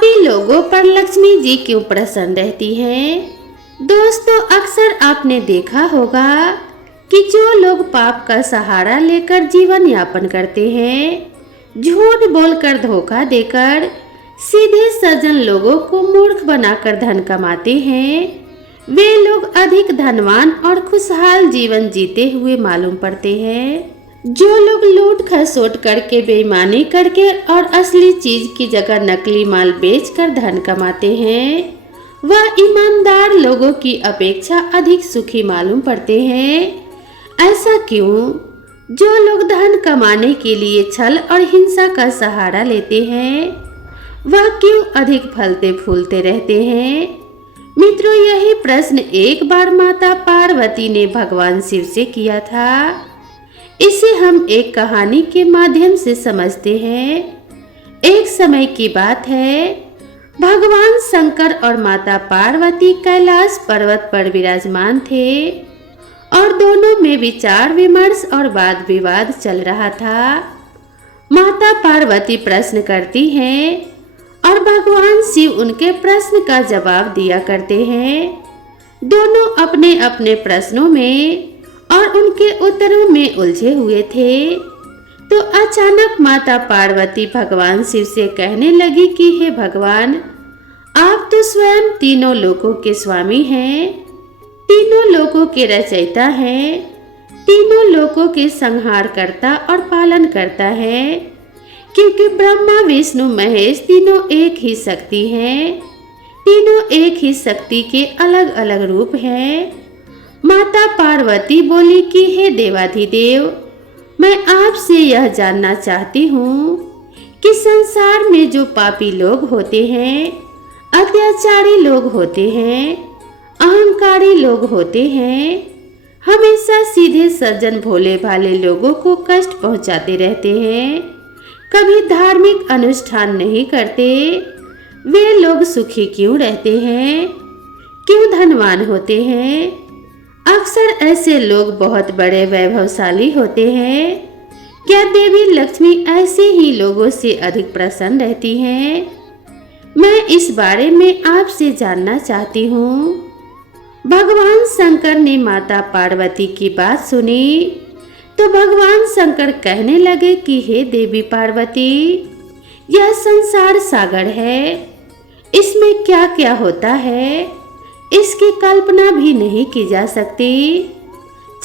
पापी लोगों पर लक्ष्मी जी क्यों प्रसन्न रहती हैं? दोस्तों, अक्सर आपने देखा होगा कि जो लोग पाप का सहारा लेकर जीवन यापन करते हैं, झूठ बोलकर, धोखा देकर, सीधे सज्जन लोगों को मूर्ख बनाकर धन कमाते हैं, वे लोग अधिक धनवान और खुशहाल जीवन जीते हुए मालूम पड़ते हैं। जो लोग लूट खसोट करके, बेईमानी करके और असली चीज की जगह नकली माल बेचकर धन कमाते हैं, वह ईमानदार लोगों की अपेक्षा अधिक सुखी मालूम पड़ते हैं। ऐसा क्यों? जो लोग धन कमाने के लिए छल और हिंसा का सहारा लेते हैं, वह क्यों अधिक फलते फूलते रहते हैं? मित्रों, यही प्रश्न एक बार माता पार्वती ने भगवान शिव से किया था। इसे हम एक कहानी के माध्यम से समझते हैं। एक समय की बात है, भगवान शंकर और माता पार्वती कैलाश पर्वत पर विराजमान थे और दोनों में विचार विमर्श और वाद विवाद चल रहा था। माता पार्वती प्रश्न करती हैं और भगवान शिव उनके प्रश्न का जवाब दिया करते हैं। दोनों अपने अपने प्रश्नों में और उनके उत्तरों में उलझे हुए थे। तो अचानक माता पार्वती भगवान शिव से कहने लगी कि हे भगवान, आप तो स्वयं तीनों लोकों के स्वामी हैं, तीनों लोकों के रचयिता हैं, तीनों लोकों के संहार करता और पालन करता है, क्योंकि ब्रह्मा विष्णु महेश तीनों एक ही शक्ति हैं, तीनों एक ही शक्ति के अलग अलग रूप हैं। माता पार्वती बोली कि हे देवाधिदेव, मैं आपसे यह जानना चाहती हूँ कि संसार में जो पापी लोग होते हैं, अत्याचारी लोग होते हैं, अहंकारी लोग होते हैं, हमेशा सीधे सज्जन भोले भाले लोगों को कष्ट पहुँचाते रहते हैं, कभी धार्मिक अनुष्ठान नहीं करते, वे लोग सुखी क्यों रहते हैं? क्यों धनवान होते हैं? अक्सर ऐसे लोग बहुत बड़े वैभवशाली होते हैं। क्या देवी लक्ष्मी ऐसे ही लोगों से अधिक प्रसन्न रहती हैं? मैं इस बारे में आपसे जानना चाहती हूँ। भगवान शंकर ने माता पार्वती की बात सुनी तो भगवान शंकर कहने लगे कि हे देवी पार्वती, यह संसार सागर है, इसमें क्या क्या होता है, इसकी कल्पना भी नहीं की जा सकती।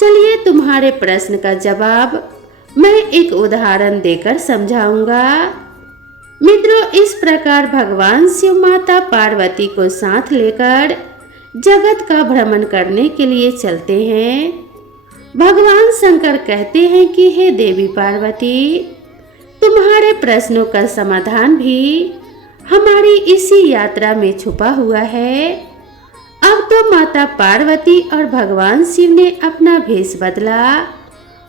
चलिए, तुम्हारे प्रश्न का जवाब मैं एक उदाहरण देकर समझाऊंगा। मित्रों, इस प्रकार भगवान शिव माता पार्वती को साथ लेकर जगत का भ्रमण करने के लिए चलते हैं। भगवान शंकर कहते हैं कि हे देवी पार्वती, तुम्हारे प्रश्नों का समाधान भी हमारी इसी यात्रा में छुपा हुआ है। अब तो माता पार्वती और भगवान शिव ने अपना भेष बदला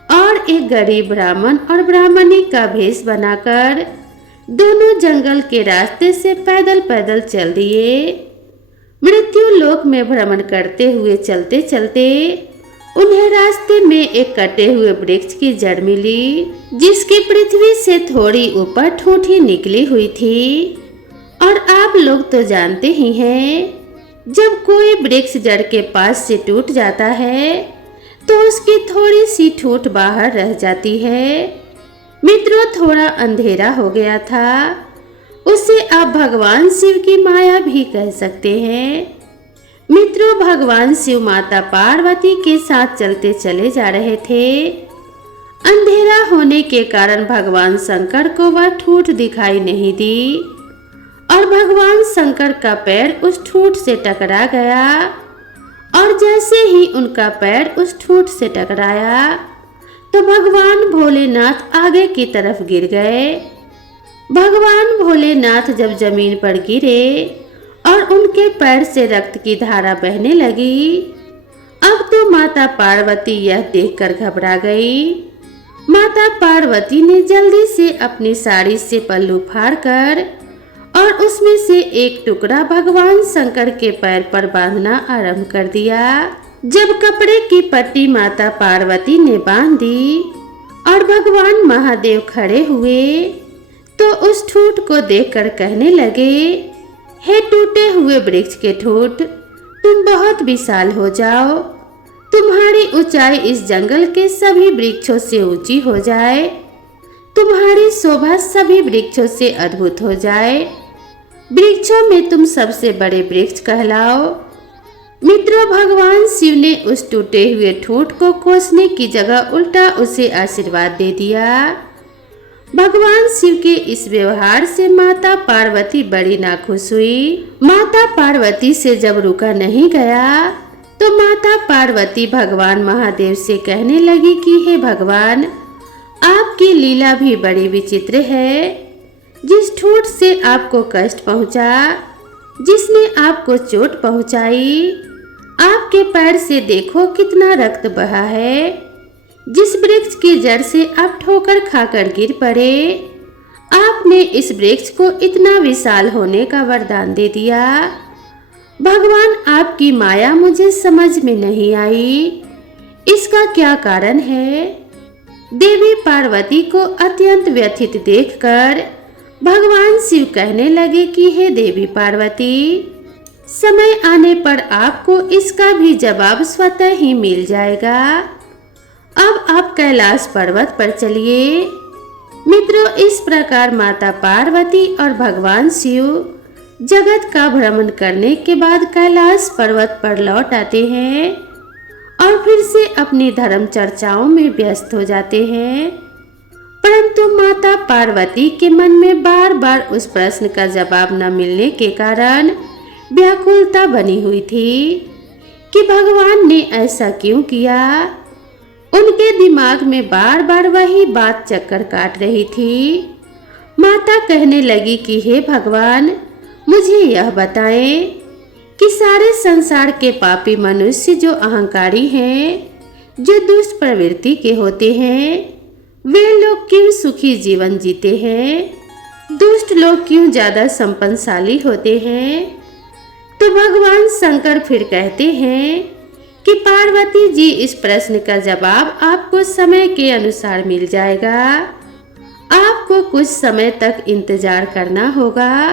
और एक गरीब ब्राह्मण और ब्राह्मणी का भेष बनाकर दोनों जंगल के रास्ते से पैदल पैदल चल दिए। मृत्यु लोक में भ्रमण करते हुए चलते चलते उन्हें रास्ते में एक कटे हुए वृक्ष की जड़ मिली, जिसकी पृथ्वी से थोड़ी ऊपर ठूंठी निकली हुई थी। और आप लोग तो जानते ही हैं, जब कोई वृक्ष जड़ के पास से टूट जाता है तो उसकी थोड़ी सी ठूंठ बाहर रह जाती है। मित्रों, थोड़ा अंधेरा हो गया था, उसे आप भगवान शिव की माया भी कह सकते हैं। मित्रों, भगवान शिव माता पार्वती के साथ चलते चले जा रहे थे। अंधेरा होने के कारण भगवान शंकर को वह ठूंठ दिखाई नहीं दी और भगवान शंकर का पैर उस ठूंठ से टकरा गया। और जैसे ही उनका पैर उस ठूंठ से टकराया तो भगवान भोलेनाथ आगे की तरफ गिर गए। भगवान भोलेनाथ जब जमीन पर गिरे और उनके पैर से रक्त की धारा बहने लगी, अब तो माता पार्वती यह देखकर घबरा गई। माता पार्वती ने जल्दी से अपनी साड़ी से पल्लू फाड़कर और उसमें से एक टुकड़ा भगवान शंकर के पैर पर बांधना आरंभ कर दिया। जब कपड़े की पट्टी माता पार्वती ने बांध दी और भगवान महादेव खड़े हुए तो उस ठूंठ को देखकर कहने लगे हे टूटे हुए वृक्ष के ठूंठ, तुम बहुत विशाल हो जाओ। तुम्हारी ऊंचाई इस जंगल के सभी वृक्षों से ऊंची हो जाए। तुम्हारी शोभा सभी वृक्षों से अद्भुत हो जाए। वृक्षों में तुम सबसे बड़े वृक्ष कहलाओ। मित्रों, भगवान शिव ने उस टूटे हुए ठूंठ को कोसने की जगह उल्टा उसे आशीर्वाद दे दिया। भगवान शिव के इस व्यवहार से माता पार्वती बड़ी नाखुश हुई। माता पार्वती से जब रुका नहीं गया तो माता पार्वती भगवान महादेव से कहने लगी कि हे भगवान, आपकी लीला भी बड़ी विचित्र है। जिस ठूंठ से आपको कष्ट पहुंचा, जिसने आपको चोट पहुंचाई, आपके पैर से देखो कितना रक्त बहा है। जिस वृक्ष की जड़ से आप ठोकर खाकर गिर पड़े, आपने इस वृक्ष को इतना विशाल होने का वरदान दे दिया। भगवान, आपकी माया मुझे समझ में नहीं आई। इसका क्या कारण है? देवी पार्वती को अत्यंत व्यथित देखकर भगवान शिव कहने लगे कि हे देवी पार्वती, समय आने पर आपको इसका भी जवाब स्वतः ही मिल जाएगा। अब आप कैलाश पर्वत पर चलिए। मित्रों, इस प्रकार माता पार्वती और भगवान शिव जगत का भ्रमण करने के बाद कैलाश पर्वत पर लौट आते हैं और फिर से अपनी धर्म चर्चाओं में व्यस्त हो जाते हैं। परंतु माता पार्वती के मन में बार बार उस प्रश्न का जवाब न मिलने के कारण व्याकुलता बनी हुई थी कि भगवान ने ऐसा क्यों किया। उनके दिमाग में बार बार वही बात चक्कर काट रही थी। माता कहने लगी कि हे भगवान, मुझे यह बताएं कि सारे संसार के पापी मनुष्य जो अहंकारी हैं, जो दुष्ट प्रवृत्ति के होते हैं, वे लोग क्यों सुखी जीवन जीते हैं? दुष्ट लोग क्यों ज्यादा संपन्नशाली होते हैं? तो भगवान शंकर फिर कहते हैं कि पार्वती जी, इस प्रश्न का जवाब आपको समय के अनुसार मिल जाएगा। आपको कुछ समय तक इंतजार करना होगा।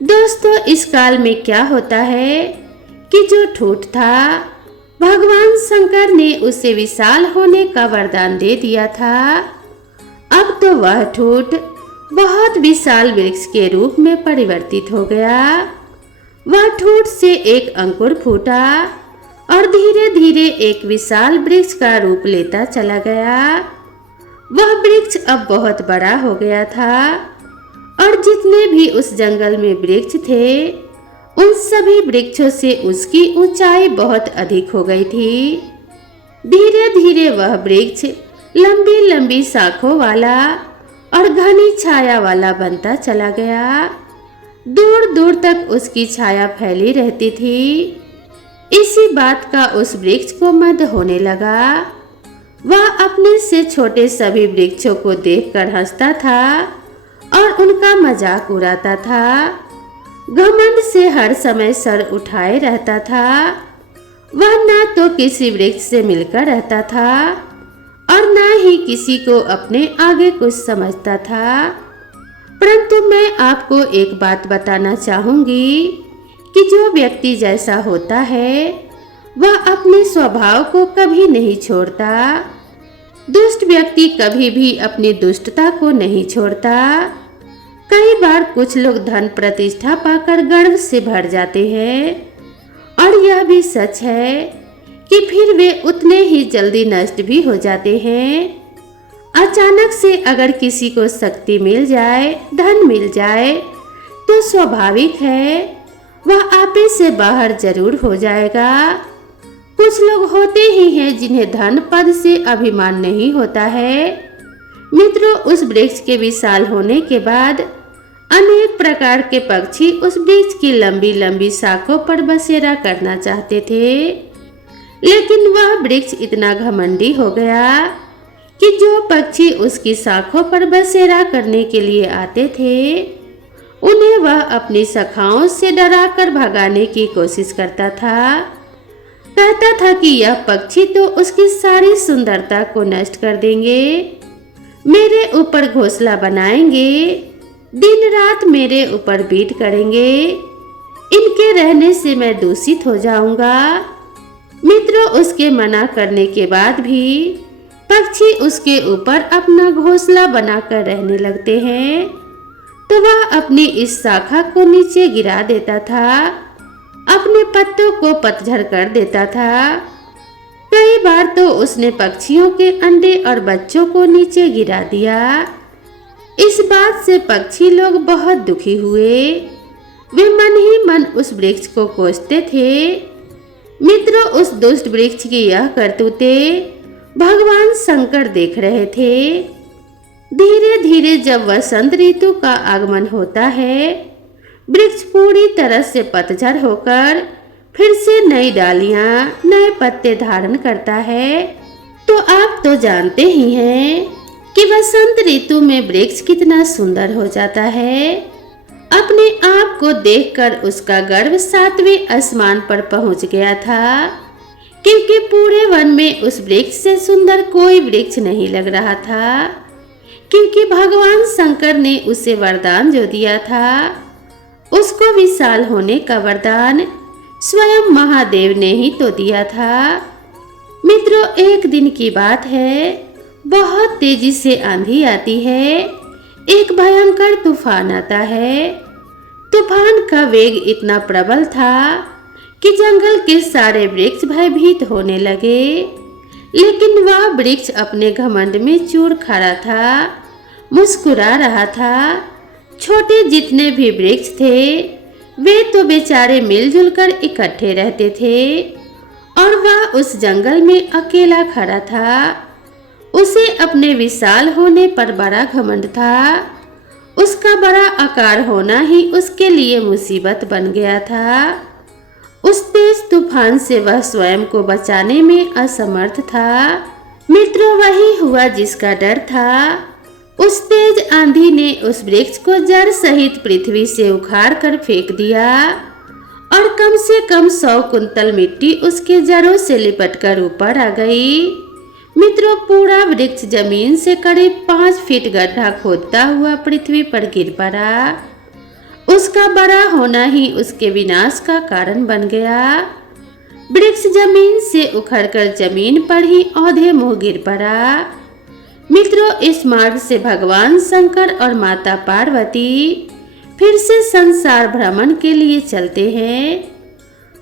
दोस्तों, इस काल में क्या होता है कि जो ठूंठ था, भगवान शंकर ने उसे विशाल होने का वरदान दे दिया था। अब तो वह ठूंठ बहुत विशाल वृक्ष के रूप में परिवर्तित हो गया। वह ठूंठ से एक अंकुर फूटा और धीरे धीरे एक विशाल वृक्ष का रूप लेता चला गया। वह वृक्ष अब बहुत बड़ा हो गया था और जितने भी उस जंगल में वृक्ष थे, उन सभी वृक्षों से उसकी ऊंचाई बहुत अधिक हो गई थी। धीरे धीरे वह वृक्ष लंबी लंबी शाखों वाला और घनी छाया वाला बनता चला गया। दूर दूर तक उसकी छाया फैली रहती थी। इसी बात का उस वृक्ष को मद होने लगा। वह अपने से छोटे सभी वृक्षों को देखकर हंसता था और उनका मजाक उड़ाता था। घमंड से हर समय सर उठाए रहता था। वह न तो किसी वृक्ष से मिलकर रहता था और न ही किसी को अपने आगे कुछ समझता था। परंतु मैं आपको एक बात बताना चाहूंगी कि जो व्यक्ति जैसा होता है, वह अपने स्वभाव को कभी नहीं छोड़ता। दुष्ट व्यक्ति कभी भी अपनी दुष्टता को नहीं छोड़ता। कई बार कुछ लोग धन प्रतिष्ठा पाकर गर्व से भर जाते हैं और यह भी सच है कि फिर वे उतने ही जल्दी नष्ट भी हो जाते हैं। अचानक से अगर किसी को शक्ति मिल जाए, धन मिल जाए, तो स्वाभाविक है वह आपे से बाहर जरूर हो जाएगा। कुछ लोग होते ही हैं जिन्हें धन पद से अभिमान नहीं होता है। मित्रों, उस वृक्ष के विशाल होने के बाद अनेक प्रकार के पक्षी उस वृक्ष की लंबी लंबी शाखों पर बसेरा करना चाहते थे, लेकिन वह वृक्ष इतना घमंडी हो गया कि जो पक्षी उसकी शाखों पर बसेरा करने के लिए आते थे, उन्हें वह अपनी शाखाओं से डराकर भगाने की कोशिश करता था। कहता था कि यह पक्षी तो उसकी सारी सुंदरता को नष्ट कर देंगे, मेरे ऊपर घोंसला बनाएंगे, दिन रात मेरे ऊपर बीट करेंगे, इनके रहने से मैं दूषित हो जाऊंगा। मित्र उसके मना करने के बाद भी पक्षी उसके ऊपर अपना घोंसला बनाकर रहने लगते हैं, तो वह अपनी इस शाखा को नीचे गिरा देता था, अपने पत्तों को पतझड़ कर देता था। कई बार तो उसने पक्षियों के अंडे और बच्चों को नीचे गिरा दिया। इस बात से पक्षी लोग बहुत दुखी हुए। वे मन ही मन उस वृक्ष को कोसते थे। मित्र उस दुष्ट वृक्ष की यह करतूतें भगवान शंकर देख रहे थे। धीरे धीरे जब वसंत ऋतु का आगमन होता है, वृक्ष पूरी तरह से पतझड़ होकर फिर से नई डालियां, नए पत्ते धारण करता है। तो आप तो जानते ही हैं कि वसंत ऋतु में वृक्ष कितना सुंदर हो जाता है। अपने आप को देखकर उसका गर्व 7वें आसमान पर पहुंच गया था, क्योंकि पूरे वन में उस वृक्ष से सुंदर कोई वृक्ष नहीं लग रहा था। क्योंकि भगवान शंकर ने उसे वरदान जो दिया था, उसको विशाल होने का वरदान स्वयं महादेव ने ही तो दिया था। मित्रों, एक दिन की बात है, बहुत तेजी से आंधी आती है, एक भयंकर तूफान आता है। तूफान का वेग इतना प्रबल था कि जंगल के सारे वृक्ष भयभीत होने लगे, लेकिन वह वृक्ष अपने घमंड में चूर खड़ा था, मुस्कुरा रहा था। छोटे जितने भी वृक्ष थे, वे तो बेचारे मिलजुल कर इकट्ठे रहते थे, और वह उस जंगल में अकेला खड़ा था। उसे अपने विशाल होने पर बड़ा घमंड था। उसका बड़ा आकार होना ही उसके लिए मुसीबत बन गया था। उस तेज तूफान से वह स्वयं को बचाने में असमर्थ था। मित्रों, वही हुआ जिसका डर था। उस तेज आंधी ने उस वृक्ष को जड़ सहित पृथ्वी से उखाड़ कर फेंक दिया, और कम से कम 100 कुंतल मिट्टी उसके जड़ों से लिपट कर ऊपर आ गई। मित्रों, पूरा वृक्ष जमीन से करीब 5 फीट गड्ढा खोदता हुआ पृथ्वी पर गिर पड़ा। उसका बड़ा होना ही उसके विनाश का कारण बन गया। वृक्ष जमीन से उखड़कर जमीन पर ही औंधे मुंह गिर पड़ा। मित्रों, इस मार्ग से भगवान शंकर और माता पार्वती फिर से संसार भ्रमण के लिए चलते हैं।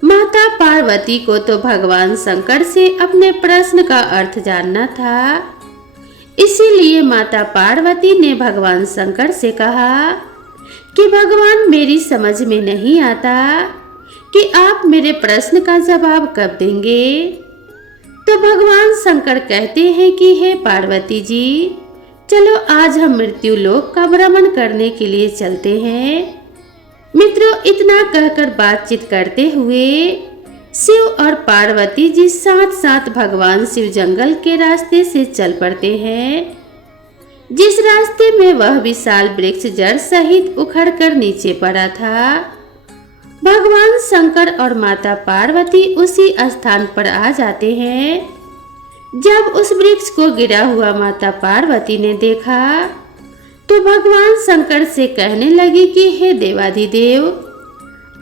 माता पार्वती को तो भगवान शंकर से अपने प्रश्न का अर्थ जानना था। इसीलिए माता पार्वती ने भगवान शंकर से कहा कि भगवान, मेरी समझ में नहीं आता कि आप मेरे प्रश्न का जवाब कब देंगे। तो भगवान शंकर कहते हैं कि हे पार्वती जी, चलो आज हम मृत्यु लोक का भ्रमण करने के लिए चलते हैं। मित्रों, इतना कहकर बातचीत करते हुए शिव और पार्वती जी साथ साथ भगवान शिव जंगल के रास्ते से चल पड़ते हैं, जिस रास्ते में वह विशाल वृक्ष जड़ सहित उखड़कर नीचे पड़ा था। भगवान शंकर और माता पार्वती उसी स्थान पर आ जाते हैं। जब उस वृक्ष को गिरा हुआ माता पार्वती ने देखा, तो भगवान शंकर से कहने लगी कि हे देवाधिदेव,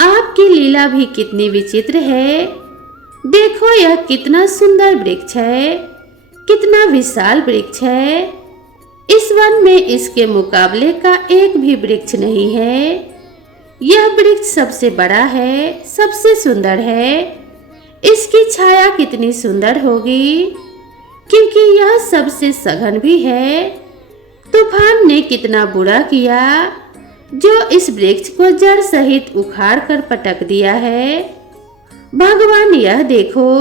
आपकी लीला भी कितनी विचित्र है। देखो, यह कितना सुंदर वृक्ष है, कितना विशाल वृक्ष है। इस वन में इसके मुकाबले का एक भी वृक्ष नहीं है। यह वृक्ष सबसे बड़ा है, सबसे सुंदर है। इसकी छाया कितनी सुंदर होगी, क्योंकि यह सबसे सघन भी है। तूफान ने कितना बुरा किया जो इस वृक्ष को जड़ सहित उखाड़ कर पटक दिया है। भगवान, यह देखो,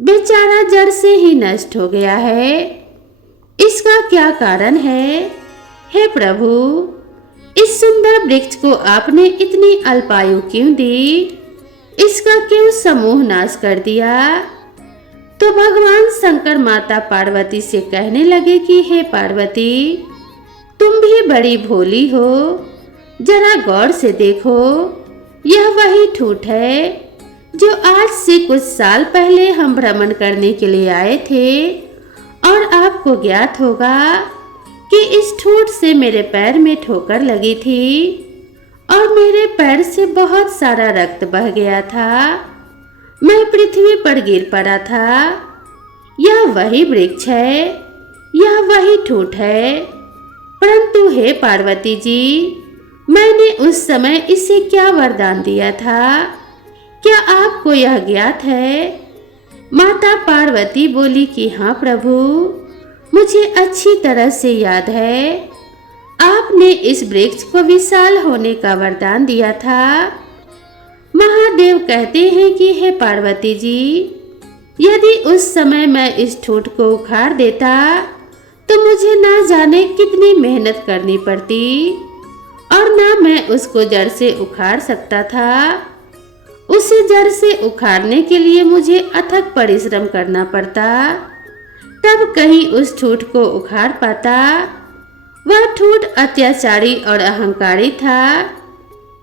बेचारा जड़ से ही नष्ट हो गया है। इसका क्या कारण है? हे प्रभु, इस सुंदर वृक्ष को आपने इतनी अल्पायु क्यों दी? इसका क्यों समूह नाश कर दिया? तो भगवान शंकर माता पार्वती से कहने लगे कि हे पार्वती, तुम भी बड़ी भोली हो, जरा गौर से देखो, यह वही ठूठ है जो आज से कुछ साल पहले हम भ्रमण करने के लिए आए थे। और आपको ज्ञात होगा कि इस ठूंठ से मेरे पैर में ठोकर लगी थी और मेरे पैर से बहुत सारा रक्त बह गया था। मैं पृथ्वी पर गिर पड़ा था। यह वही वृक्ष है, यह वही ठूंठ है। परंतु हे पार्वती जी, मैंने उस समय इसे क्या वरदान दिया था? क्या आपको यह ज्ञात है? माता पार्वती बोली कि हाँ प्रभु, मुझे अच्छी तरह से याद है। आपने इस वृक्ष को विशाल होने का वरदान दिया था। महादेव कहते हैं कि हे पार्वती जी, यदि उस समय मैं इस ठूंठ को उखाड़ देता तो मुझे ना जाने कितनी मेहनत करनी पड़ती और ना मैं उसको जड़ से उखाड़ सकता था। उसे जड़ से उखाड़ने के लिए मुझे अथक परिश्रम करना पड़ता, तब कहीं उस ठूंठ को उखाड़ पाता। वह ठूंठ अत्याचारी और अहंकारी था,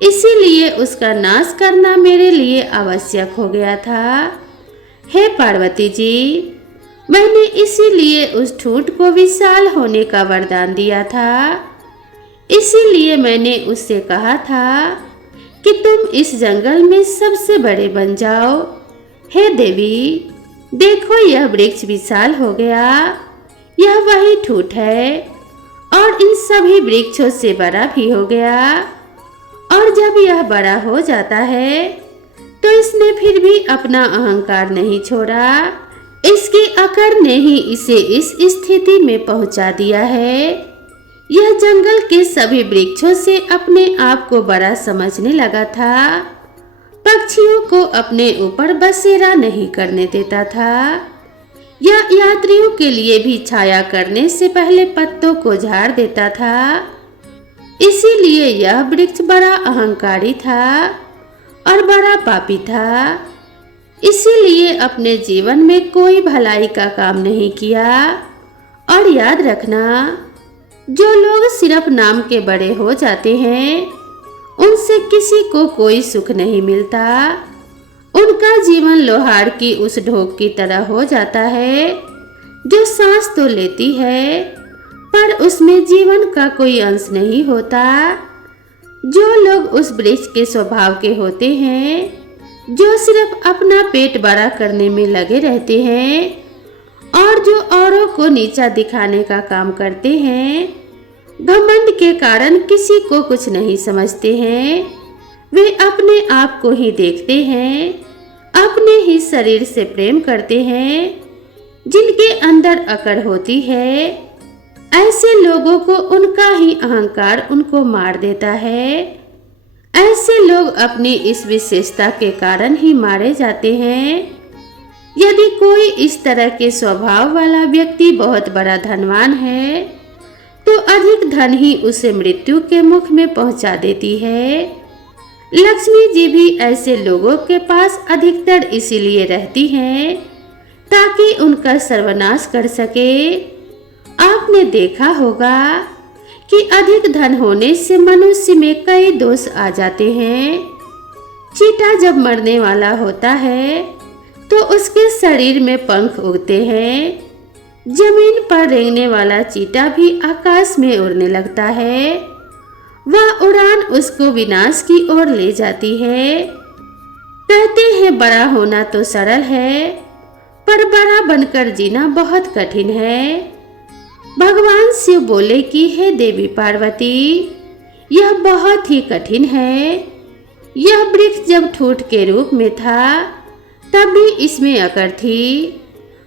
इसीलिए उसका नाश करना मेरे लिए आवश्यक हो गया था। हे पार्वती जी, मैंने इसीलिए उस ठूंठ को विशाल होने का वरदान दिया था। इसीलिए मैंने उससे कहा था कि तुम इस जंगल में सबसे बड़े बन जाओ। हे देवी, देखो यह वृक्ष विशाल हो गया। यह वही ठूंठ है और इन सभी वृक्षों से बड़ा भी हो गया। और जब यह बड़ा हो जाता है तो इसने फिर भी अपना अहंकार नहीं छोड़ा। इसकी अकड़ ने ही इसे इस स्थिति में पहुंचा दिया है। यह जंगल के सभी वृक्षों से अपने आप को बड़ा समझने लगा था। पक्षियों को अपने ऊपर बसेरा नहीं करने देता था। यह यात्रियों के लिए भी छाया करने से पहले पत्तों को झाड़ देता था। इसीलिए यह वृक्ष बड़ा अहंकारी था और बड़ा पापी था। इसीलिए अपने जीवन में कोई भलाई का काम नहीं किया। और याद रखना, जो लोग सिर्फ नाम के बड़े हो जाते हैं, उनसे किसी को कोई सुख नहीं मिलता। उनका जीवन लोहार की उस ढोक की तरह हो जाता है जो सांस तो लेती है पर उसमें जीवन का कोई अंश नहीं होता। जो लोग उस वृक्ष के स्वभाव के होते हैं, जो सिर्फ अपना पेट बड़ा करने में लगे रहते हैं और जो औरों को नीचा दिखाने का काम करते हैं, घमंड के कारण किसी को कुछ नहीं समझते हैं, वे अपने आप को ही देखते हैं, अपने ही शरीर से प्रेम करते हैं, जिनके अंदर अकड़ होती है, ऐसे लोगों को उनका ही अहंकार उनको मार देता है। ऐसे लोग अपनी इस विशेषता के कारण ही मारे जाते हैं। यदि कोई इस तरह के स्वभाव वाला व्यक्ति बहुत बड़ा धनवान है तो अधिक धन ही उसे मृत्यु के मुख में पहुंचा देती है। लक्ष्मी जी भी ऐसे लोगों के पास अधिकतर इसीलिए रहती हैं ताकि उनका सर्वनाश कर सके। आपने देखा होगा कि अधिक धन होने से मनुष्य में कई दोष आ जाते हैं। चींटा जब मरने वाला होता है तो उसके शरीर में पंख उगते हैं। जमीन पर रेंगने वाला चींटा भी आकाश में उड़ने लगता है। वह उड़ान उसको विनाश की ओर ले जाती है। कहते हैं बड़ा होना तो सरल है, पर बड़ा बनकर जीना बहुत कठिन है। भगवान शिव बोले कि हे देवी पार्वती, यह बहुत ही कठिन है। यह वृक्ष जब ठूंठ के रूप में था तब भी इसमें अकड़ थी।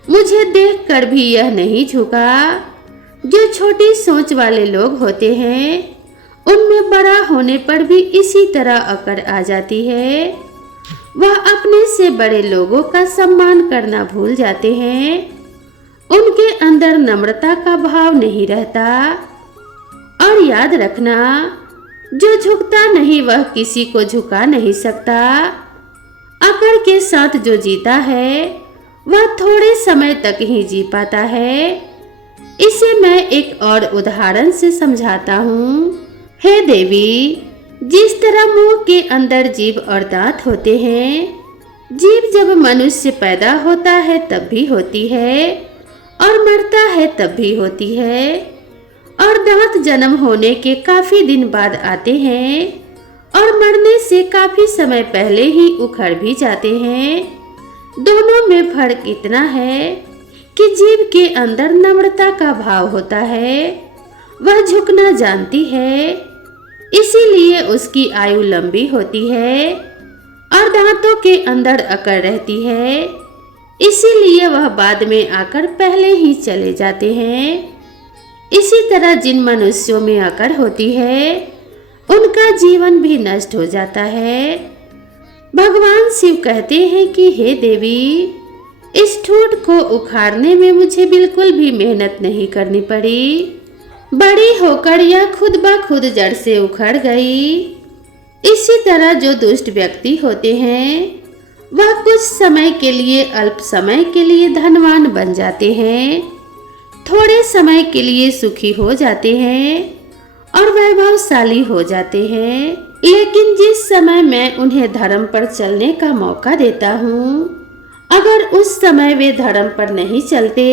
मुझे देखकर भी यह नहीं झुका। जो छोटी सोच वाले लोग होते हैं, उनमें बड़ा होने पर भी इसी तरह अकड़ आ जाती है। वह अपने से बड़े लोगों का सम्मान करना भूल जाते हैं। उनके अंदर नम्रता का भाव नहीं रहता। और याद रखना, जो झुकता नहीं वह किसी को झुका नहीं सकता। अकड़ के साथ जो जीता है वह थोड़े समय तक ही जी पाता है। इसे मैं एक और उदाहरण से समझाता हूँ। हे देवी, जिस तरह मुंह के अंदर जीभ और दांत होते हैं, जीभ जब मनुष्य पैदा होता है तब भी होती है और मरता है तब भी होती है। और दांत जन्म होने के काफी दिन बाद आते हैं और मरने से काफी समय पहले ही उखड़ भी जाते हैं। दोनों में फर्क इतना है कि जीव के अंदर नम्रता का भाव होता है, वह झुकना जानती है, इसीलिए उसकी आयु लंबी होती है और दांतों के अंदर अकड़ रहती है, इसीलिए वह बाद में आकर पहले ही चले जाते हैं। इसी तरह जिन मनुष्यों में अकड़ होती है उनका जीवन भी नष्ट हो जाता है। भगवान शिव कहते हैं कि हे देवी, इस ठूंठ को उखाड़ने में मुझे बिल्कुल भी मेहनत नहीं करनी पड़ी। बड़ी होकर यह खुद ब खुद जड़ से उखड़ गई। इसी तरह जो दुष्ट व्यक्ति होते हैं वह कुछ समय के लिए, अल्प समय के लिए धनवान बन जाते हैं, थोड़े समय के लिए सुखी हो जाते हैं और वैभवशाली हो जाते हैं। लेकिन जिस समय मैं उन्हें धर्म पर चलने का मौका देता हूँ, अगर उस समय वे धर्म पर नहीं चलते,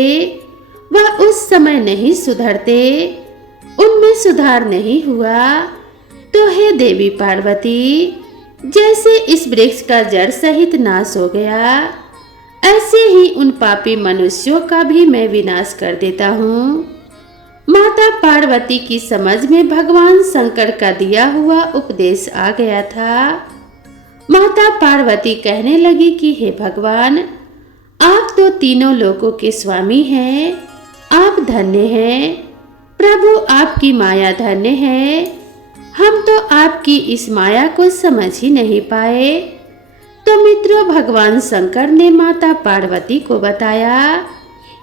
वह उस समय नहीं सुधरते, उनमें सुधार नहीं हुआ, तो हे देवी पार्वती, जैसे इस वृक्ष का जड़ सहित नाश हो गया, ऐसे ही उन पापी मनुष्यों का भी मैं विनाश कर देता हूँ। माता पार्वती की समझ में भगवान शंकर का दिया हुआ उपदेश आ गया था। माता पार्वती कहने लगी कि हे भगवान, आप तो तीनों लोकों के स्वामी हैं, आप धन्य हैं। प्रभु, आपकी माया धन्य है। हम तो आपकी इस माया को समझ ही नहीं पाए। तो मित्रों, भगवान शंकर ने माता पार्वती को बताया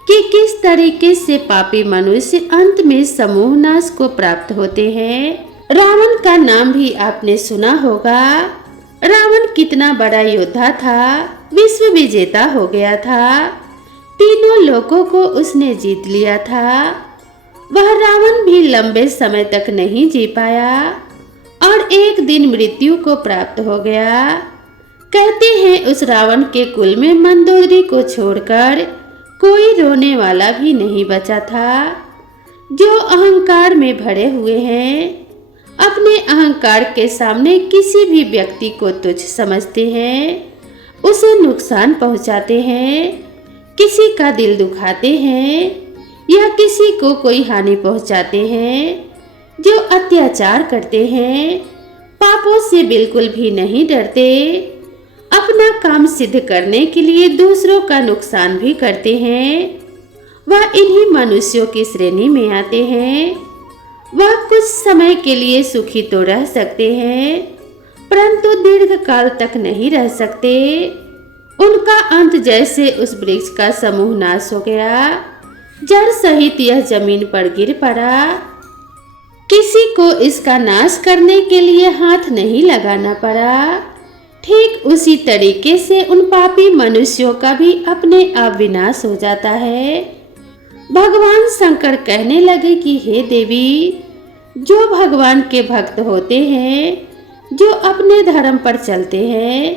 कि किस तरीके से पापी मनुष्य अंत में समूह नाश को प्राप्त होते हैं। रावण का नाम भी आपने सुना होगा। रावण कितना बड़ा योद्धा था, विश्व विजेता हो गया था, तीनों लोकों को उसने जीत लिया था। वह रावण भी लंबे समय तक नहीं जी पाया और एक दिन मृत्यु को प्राप्त हो गया। कहते हैं उस रावण के कुल में मंदोदरी को छोड़कर कोई रोने वाला भी नहीं बचा था। जो अहंकार में भरे हुए हैं, अपने अहंकार के सामने किसी भी व्यक्ति को तुच्छ समझते हैं, उसे नुकसान पहुंचाते हैं, किसी का दिल दुखाते हैं या किसी को कोई हानि पहुंचाते हैं, जो अत्याचार करते हैं, पापों से बिल्कुल भी नहीं डरते, अपना काम सिद्ध करने के लिए दूसरों का नुकसान भी करते हैं, वह इन्हीं मनुष्यों की श्रेणी में आते हैं। वह कुछ समय के लिए सुखी तो रह सकते हैं, परंतु दीर्घ काल तक नहीं रह सकते। उनका अंत जैसे उस वृक्ष का समूह नाश हो गया, जड़ सहित यह जमीन पर गिर पड़ा। किसी को इसका नाश करने के लिए हाथ नहीं लगाना पड़ा। ठीक उसी तरीके से उन पापी मनुष्यों का भी अपने आप विनाश हो जाता है। भगवान शंकर कहने लगे कि हे देवी, जो भगवान के भक्त होते हैं, जो अपने धर्म पर चलते हैं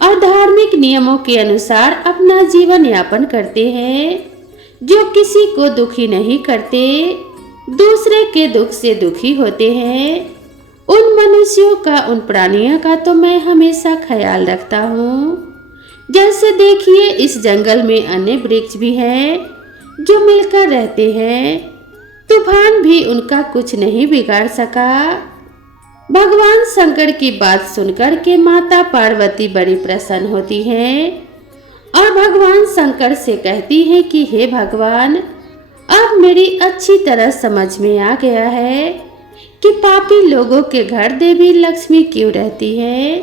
और धार्मिक नियमों के अनुसार अपना जीवन यापन करते हैं, जो किसी को दुखी नहीं करते, दूसरे के दुख से दुखी होते हैं, उन मनुष्यों का, उन प्राणियों का तो मैं हमेशा ख्याल रखता हूँ। जैसे देखिए, इस जंगल में अन्य वृक्ष भी हैं जो मिलकर रहते हैं, तूफान भी उनका कुछ नहीं बिगाड़ सका। भगवान शंकर की बात सुनकर के माता पार्वती बड़ी प्रसन्न होती हैं और भगवान शंकर से कहती हैं कि हे भगवान, अब मेरी अच्छी तरह समझ में आ गया है कि पापी लोगों के घर देवी लक्ष्मी क्यों रहती है।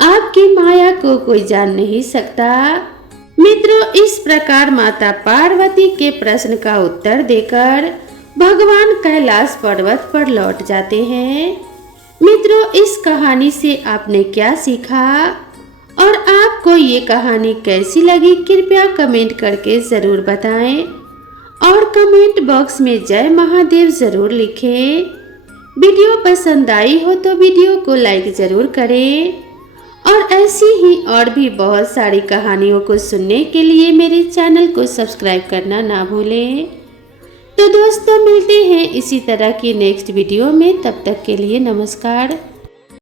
आपकी माया को कोई जान नहीं सकता। मित्रों, इस प्रकार माता पार्वती के प्रश्न का उत्तर देकर भगवान कैलाश पर्वत पर लौट जाते हैं। मित्रों, इस कहानी से आपने क्या सीखा और आपको ये कहानी कैसी लगी, कृपया कमेंट करके ज़रूर बताएं और कमेंट बॉक्स में जय महादेव ज़रूर लिखें। वीडियो पसंद आई हो तो वीडियो को लाइक ज़रूर करें और ऐसी ही और भी बहुत सारी कहानियों को सुनने के लिए मेरे चैनल को सब्सक्राइब करना ना भूलें। तो दोस्तों मिलते हैं इसी तरह की नेक्स्ट वीडियो में, तब तक के लिए नमस्कार।